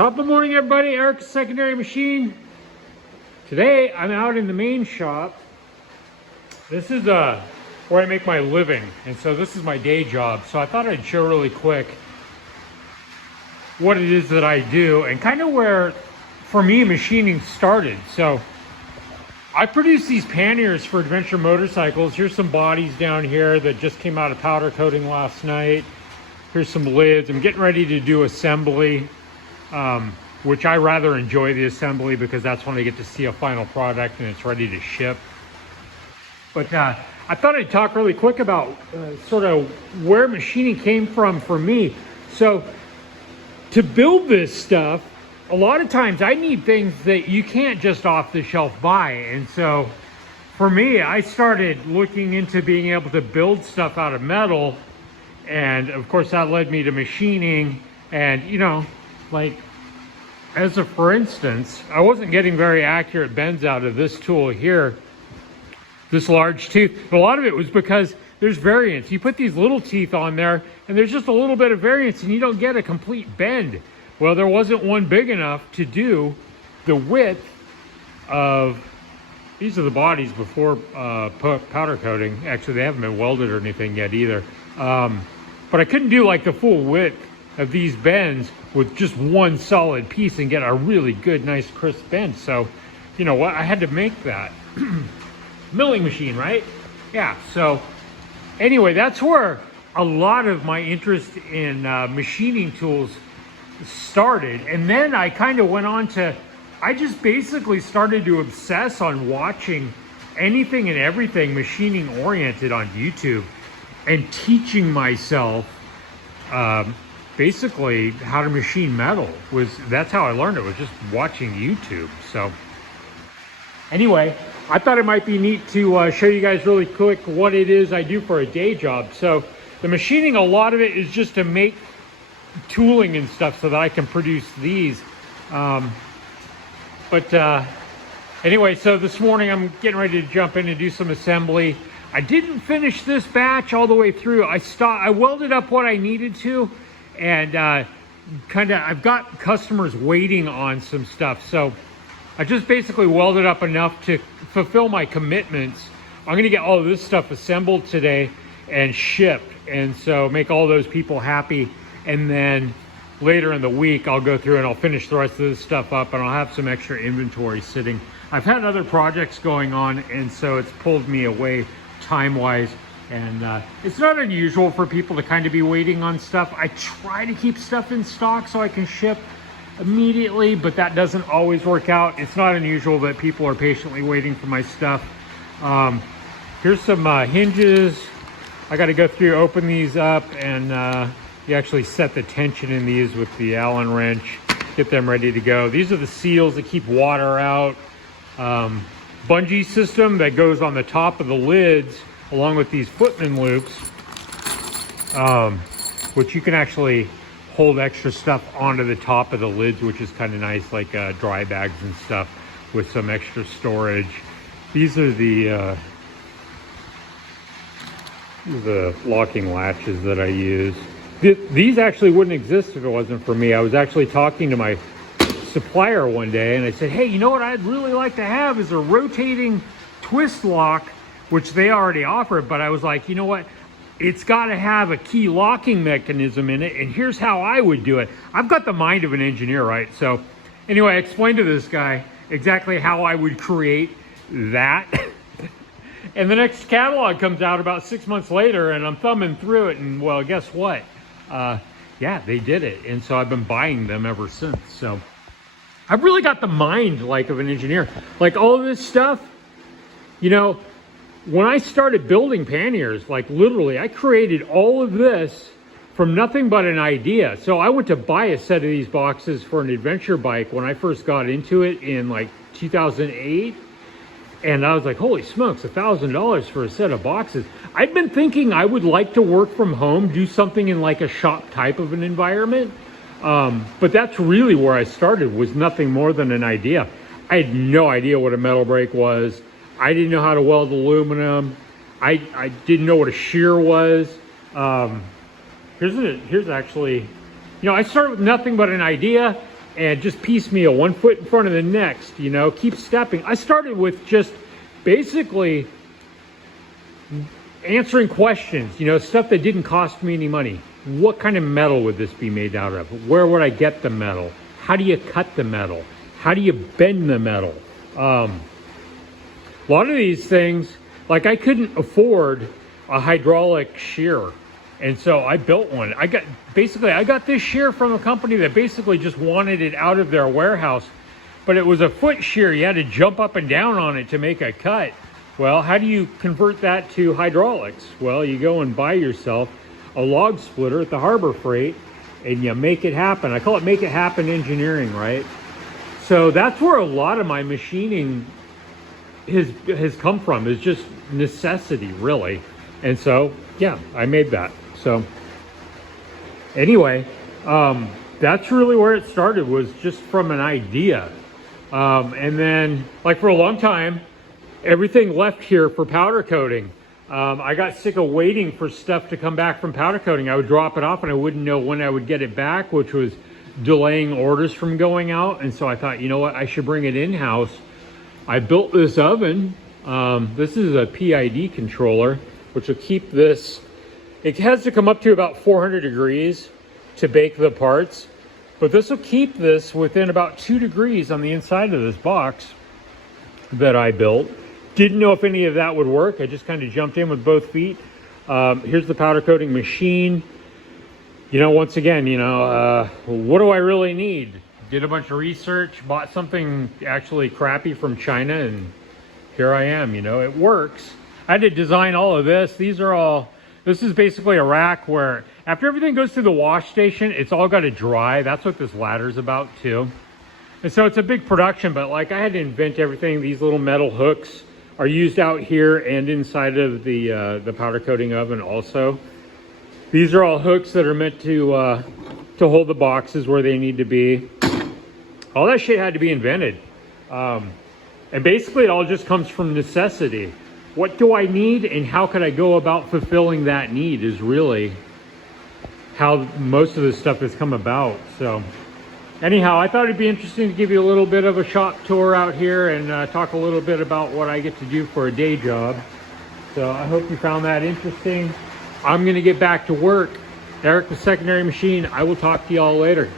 Top of the morning, everybody. Eric's Secondary Machine. Today, I'm out in the main shop. This is where I make my living, and so this is my day job. So I thought I'd show really quick what it is that I do and kind of where, for me, machining started. So I produce these panniers for adventure motorcycles. Here's some bodies down here that just came out of powder coating last night. Here's some lids. I'm getting ready to do assembly. Which I rather enjoy the assembly because that's when I get to see a final product and it's ready to ship. But I thought I'd talk really quick about sort of where machining came from for me. So to build this stuff, a lot of times I need things that you can't just off the shelf buy. And so for me, I started looking into being able to build stuff out of metal. And of course that led me to machining. And you know, like, as a for instance, I wasn't getting very accurate bends out of this tool here, this large tooth. But a lot of it was because there's variance. You put these little teeth on there and there's just a little bit of variance and you don't get a complete bend. Well, there wasn't one big enough to do the width of, these are the bodies before powder coating. Actually, they haven't been welded or anything yet either. But I couldn't do like the full width of these bends with just one solid piece and get a really good, nice, crisp bend. So, you know what? I had to make that. Milling machine, right? Yeah. So anyway, that's where a lot of my interest in machining tools started. And then I kind of went on to, I just basically started to obsess on watching anything and everything machining oriented on YouTube and teaching myself basically how to machine metal. That's how I learned it, was just watching YouTube. So anyway, I thought it might be neat to show you guys really quick what it is I do for a day job. So the machining, a lot of it is just to make tooling and stuff so that I can produce these. Anyway, so this morning I'm getting ready to jump in and do some assembly. I didn't finish this batch all the way through. I welded up what I needed to, and I've got customers waiting on some stuff. So I just basically welded up enough to fulfill my commitments. I'm gonna get all of this stuff assembled today and shipped, and so make all those people happy. And then later in the week, I'll go through and I'll finish the rest of this stuff up, and I'll have some extra inventory sitting. I've had other projects going on, and so it's pulled me away time-wise. And it's not unusual for people to kind of be waiting on stuff. I try to keep stuff in stock so I can ship immediately, but that doesn't always work out. It's not unusual that people are patiently waiting for my stuff. Here's some hinges. I got to go through, open these up, and you actually set the tension in these with the Allen wrench, get them ready to go. These are the seals that keep water out. Bungee system that goes on the top of the lids, along with these footman loops, which you can actually hold extra stuff onto the top of the lids, which is kind of nice, like dry bags and stuff with some extra storage. These are the locking latches that I use. These actually wouldn't exist if it wasn't for me. I was actually talking to my supplier one day and I said, hey, you know what I'd really like to have is a rotating twist lock, which they already offer, but I was like, you know what? It's got to have a key locking mechanism in it, and here's how I would do it. I've got the mind of an engineer, right? So anyway, I explained to this guy exactly how I would create that. And the next catalog comes out about 6 months later, and I'm thumbing through it, and well, guess what? Yeah, they did it. And so I've been buying them ever since. So I've really got the mind like of an engineer. Like all of this stuff, you know, when I started building panniers, like literally, I created all of this from nothing but an idea. So I went to buy a set of these boxes for an adventure bike when I first got into it in like 2008. And I was like, holy smokes, $1,000 for a set of boxes. I'd been thinking I would like to work from home, do something in like a shop type of an environment. But that's really where I started, was nothing more than an idea. I had no idea what a metal brake was. I didn't know how to weld aluminum. I didn't know what a shear was. Here's actually, you know, I started with nothing but an idea. and just piecemeal, 1 foot in front of the next, you know, keep stepping. I started with just basically answering questions, you know, stuff that didn't cost me any money. What kind of metal would this be made out of? Where would I get the metal? How do you cut the metal? How do you bend the metal? A lot of these things, like I couldn't afford a hydraulic shear. And so I built one. I got this shear from a company that basically just wanted it out of their warehouse, but it was a foot shear. You had to jump up and down on it to make a cut. Well, how do you convert that to hydraulics? Well, you go and buy yourself a log splitter at the Harbor Freight and you make it happen. I call it make it happen engineering, right? So that's where a lot of my machining has come from, is just necessity, really. And so, yeah, I made that. So anyway, that's really where it started, was just from an idea. And then, like, for a long time, everything left here for powder coating. I got sick of waiting for stuff to come back from powder coating. I would drop it off and I wouldn't know when I would get it back, which was delaying orders from going out. And so I thought, you know what, I should bring it in-house. I built this oven. This is a PID controller, which will keep this. It has to come up to about 400 degrees to bake the parts, but this will keep this within about 2 degrees on the inside of this box that I built. Didn't know if any of that would work. I just kind of jumped in with both feet. Here's the powder coating machine. You know, once again, you know, what do I really need? Did a bunch of research, bought something actually crappy from China, and here I am. You know, it works. I had to design all of this. This is basically a rack where after everything goes through the wash station, it's all got to dry. That's what this ladder's about too. And so it's a big production, but like I had to invent everything. These little metal hooks are used out here and inside of the powder coating oven also. These are all hooks that are meant to hold the boxes where they need to be. All that shit had to be invented. And basically it all just comes from necessity. What do I need and how could I go about fulfilling that need is really how most of this stuff has come about. So anyhow, I thought it'd be interesting to give you a little bit of a shop tour out here and talk a little bit about what I get to do for a day job. So I hope you found that interesting. I'm gonna get back to work. Eric, the secondary machine. I will talk to y'all later.